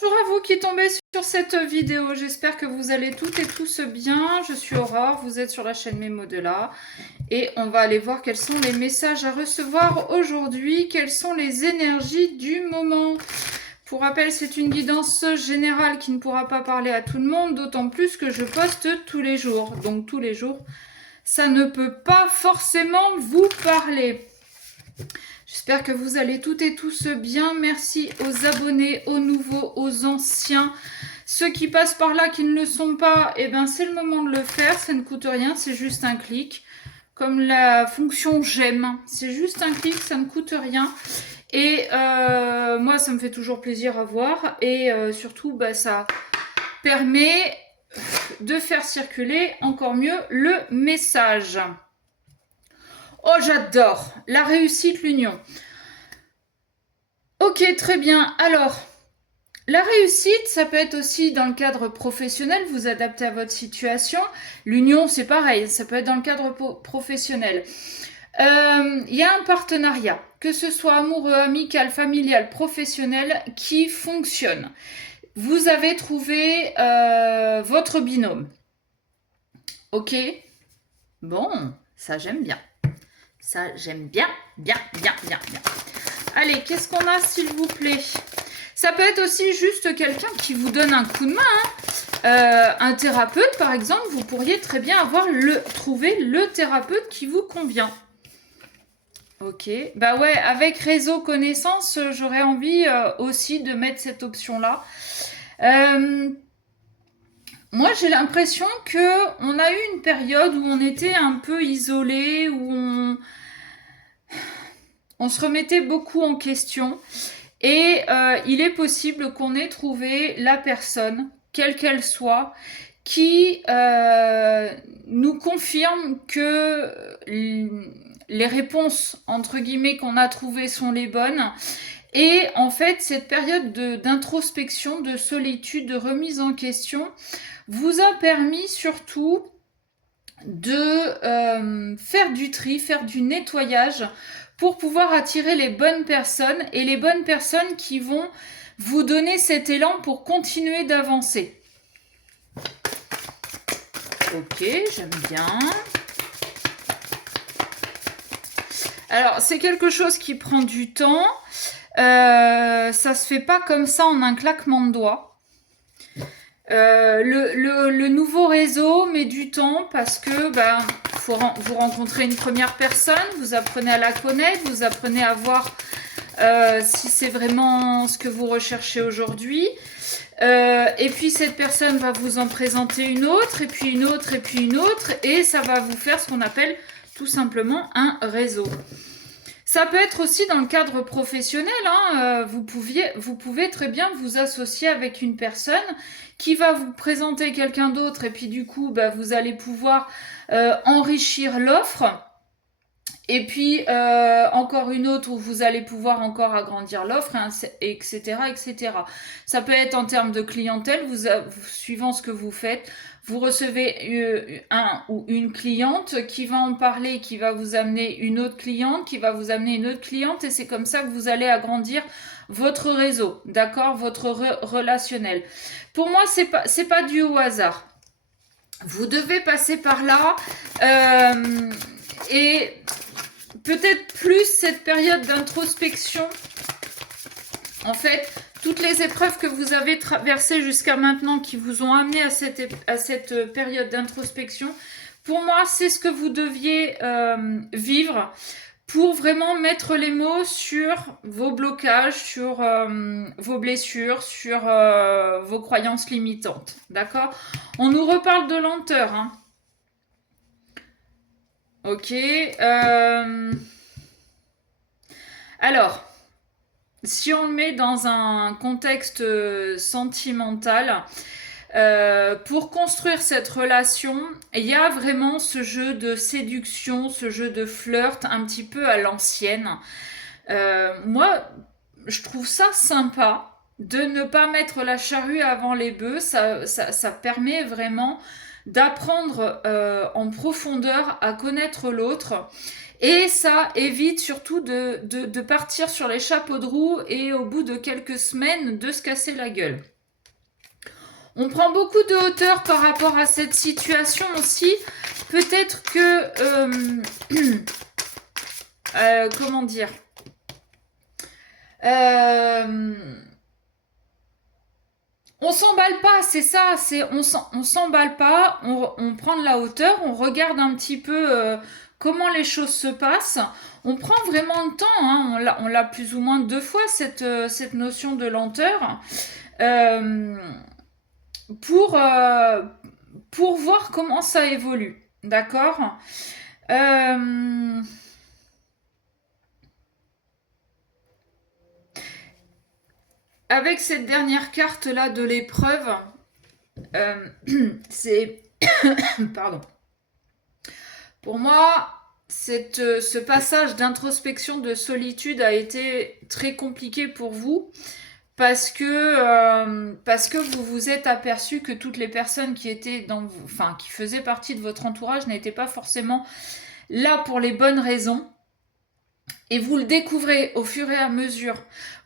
Bonjour à vous qui tombez sur cette vidéo, j'espère que vous allez toutes et tous bien. Je suis Aurore, vous êtes sur la chaîne Mes mots de là et on va aller voir quels sont les messages à recevoir aujourd'hui, quelles sont les énergies du moment. Pour rappel, c'est une guidance générale qui ne pourra pas parler à tout le monde, d'autant plus que je poste tous les jours. Donc tous les jours, ça ne peut pas forcément vous parler. J'espère que vous allez toutes et tous bien. Merci aux abonnés, aux nouveaux, aux anciens. Ceux qui passent par là, qui ne le sont pas, eh ben c'est le moment de le faire. Ça ne coûte rien, c'est juste un clic. Comme la fonction j'aime. C'est juste un clic, ça ne coûte rien. Et moi, ça me fait toujours plaisir à voir. Et surtout, bah, ça permet de faire circuler encore mieux le message. Oh, j'adore. La réussite, l'union. Ok, très bien. Alors, la réussite, ça peut être aussi dans le cadre professionnel, vous adaptez à votre situation. L'union, c'est pareil, ça peut être dans le cadre professionnel. Il y a un partenariat, que ce soit amoureux, amical, familial, professionnel, qui fonctionne. Vous avez trouvé votre binôme. Ok. Bon, ça j'aime bien. Ça j'aime bien, bien. Allez, qu'est-ce qu'on a s'il vous plaît? Ça peut être aussi juste quelqu'un qui vous donne un coup de main. Un thérapeute, par exemple, vous pourriez très bien trouver le thérapeute qui vous convient. Ok, bah ouais, avec réseau connaissance, j'aurais envie aussi de mettre cette option-là. Moi, j'ai l'impression qu'on a eu une période où on était un peu isolé, où on se remettait beaucoup en question. Et il est possible qu'on ait trouvé la personne, quelle qu'elle soit, qui nous confirme que les réponses, entre guillemets, qu'on a trouvées sont les bonnes. Et en fait, cette période d'introspection, de solitude, de remise en question, vous a permis surtout de faire du tri, faire du nettoyage pour pouvoir attirer les bonnes personnes et les bonnes personnes qui vont vous donner cet élan pour continuer d'avancer. Ok, j'aime bien. Alors, c'est quelque chose qui prend du temps. Ça se fait pas comme ça en un claquement de doigts. Le nouveau réseau met du temps parce que vous rencontrez une première personne, vous apprenez à la connaître, vous apprenez à voir si c'est vraiment ce que vous recherchez aujourd'hui. Et puis cette personne va vous en présenter une autre, et puis une autre, et puis une autre, et ça va vous faire ce qu'on appelle tout simplement un réseau. Ça peut être aussi dans le cadre professionnel. Vous pouvez très bien vous associer avec une personne qui va vous présenter quelqu'un d'autre et puis du coup, vous allez pouvoir enrichir l'offre. Et puis encore une autre où vous allez pouvoir encore agrandir l'offre, etc., etc. Ça peut être en termes de clientèle, suivant ce que vous faites. Vous recevez un ou une cliente qui va en parler, qui va vous amener une autre cliente, qui va vous amener une autre cliente, et c'est comme ça que vous allez agrandir votre réseau, d'accord, votre relationnel. Pour moi, c'est pas dû au hasard. Vous devez passer par là et peut-être plus cette période d'introspection. En fait, toutes les épreuves que vous avez traversées jusqu'à maintenant qui vous ont amené à cette période d'introspection, pour moi, c'est ce que vous deviez vivre pour vraiment mettre les mots sur vos blocages, sur vos blessures, sur vos croyances limitantes. D'accord? On nous reparle de lenteur. Hein. Ok. Alors, si on le met dans un contexte sentimental, pour construire cette relation, il y a vraiment ce jeu de séduction, ce jeu de flirt un petit peu à l'ancienne. Moi, je trouve ça sympa de ne pas mettre la charrue avant les bœufs. Ça permet vraiment d'apprendre en profondeur à connaître l'autre Et ça évite surtout de partir sur les chapeaux de roue et au bout de quelques semaines de se casser la gueule. On prend beaucoup de hauteur par rapport à cette situation aussi. Peut-être que... comment dire on s'emballe pas, c'est ça, on s'emballe pas, on prend de la hauteur, on regarde un petit peu comment les choses se passent. On prend vraiment le temps, hein, on l'a plus ou moins 2 fois cette notion de lenteur pour, pour voir comment ça évolue, d'accord. Avec cette dernière carte là de l'épreuve, c'est pardon. Pour moi, ce passage d'introspection, de solitude a été très compliqué pour vous parce que vous vous êtes aperçu que toutes les personnes qui étaient qui faisaient partie de votre entourage n'étaient pas forcément là pour les bonnes raisons. Et vous le découvrez au fur et à mesure.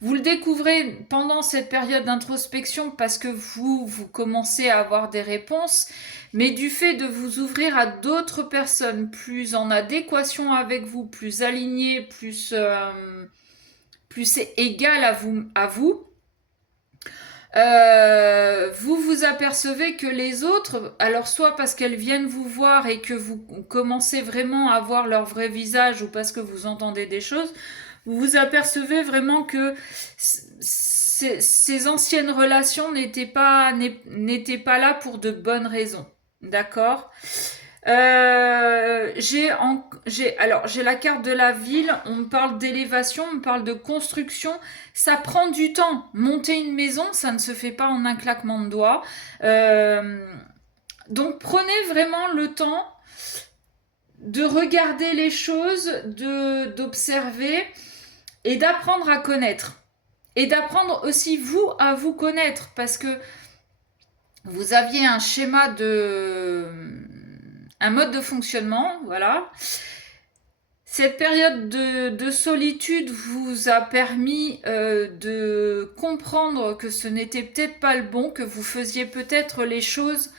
Vous le découvrez pendant cette période d'introspection parce que vous commencez à avoir des réponses, mais du fait de vous ouvrir à d'autres personnes plus en adéquation avec vous, plus alignées, plus égales à vous, vous vous apercevez que les autres, alors soit parce qu'elles viennent vous voir et que vous commencez vraiment à voir leur vrai visage ou parce que vous entendez des choses, vous vous apercevez vraiment que ces anciennes relations n'étaient pas là pour de bonnes raisons. D'accord. J'ai la carte de la ville, on me parle d'élévation, on me parle de construction, ça prend du temps. Monter une maison, ça ne se fait pas en un claquement de doigts. Donc prenez vraiment le temps de regarder les choses, d'observer et d'apprendre à connaître. Et d'apprendre aussi vous à vous connaître parce que vous aviez un schéma un mode de fonctionnement, voilà. Cette période de solitude vous a permis de comprendre que ce n'était peut-être pas le bon, que vous faisiez peut-être les choses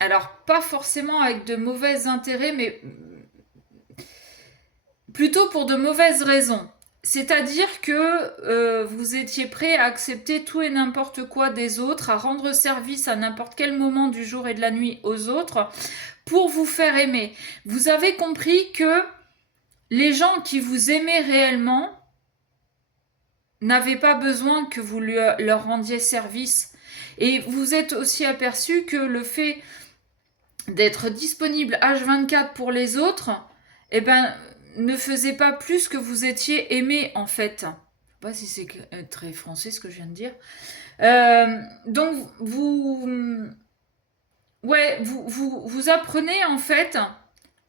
alors pas forcément avec de mauvais intérêts, mais plutôt pour de mauvaises raisons. C'est-à-dire que vous étiez prêt à accepter tout et n'importe quoi des autres, à rendre service à n'importe quel moment du jour et de la nuit aux autres pour vous faire aimer. Vous avez compris que les gens qui vous aimaient réellement n'avaient pas besoin que vous leur rendiez service. Et vous êtes aussi aperçu que le fait d'être disponible H24 pour les autres, eh ben, ne faisait pas plus que vous étiez aimé en fait. Je sais pas si c'est très français ce que je viens de dire. Donc vous apprenez en fait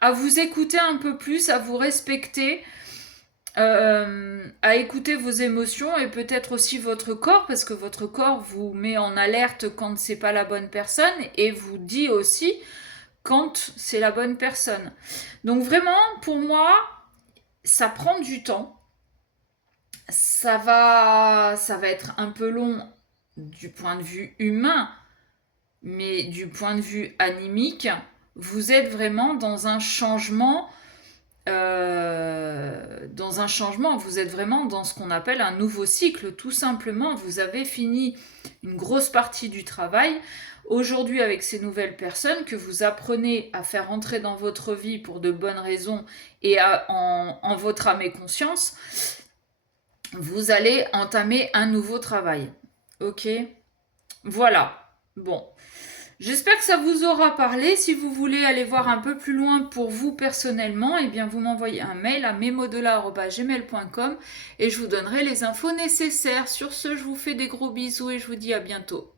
à vous écouter un peu plus, à vous respecter, à écouter vos émotions et peut-être aussi votre corps, parce que votre corps vous met en alerte quand c'est pas la bonne personne et vous dit aussi quand c'est la bonne personne. Donc vraiment, pour moi, ça prend du temps. Ça va être un peu long du point de vue humain, mais du point de vue animique, vous êtes vraiment dans un changement. Vous êtes vraiment dans ce qu'on appelle un nouveau cycle, tout simplement. Vous avez fini une grosse partie du travail. Aujourd'hui, avec ces nouvelles personnes que vous apprenez à faire entrer dans votre vie pour de bonnes raisons et en votre âme et conscience, vous allez entamer un nouveau travail. Ok ? Voilà. Bon. J'espère que ça vous aura parlé. Si vous voulez aller voir un peu plus loin pour vous personnellement, eh bien vous m'envoyez un mail à memodelà@gmail.com et je vous donnerai les infos nécessaires. Sur ce, je vous fais des gros bisous et je vous dis à bientôt.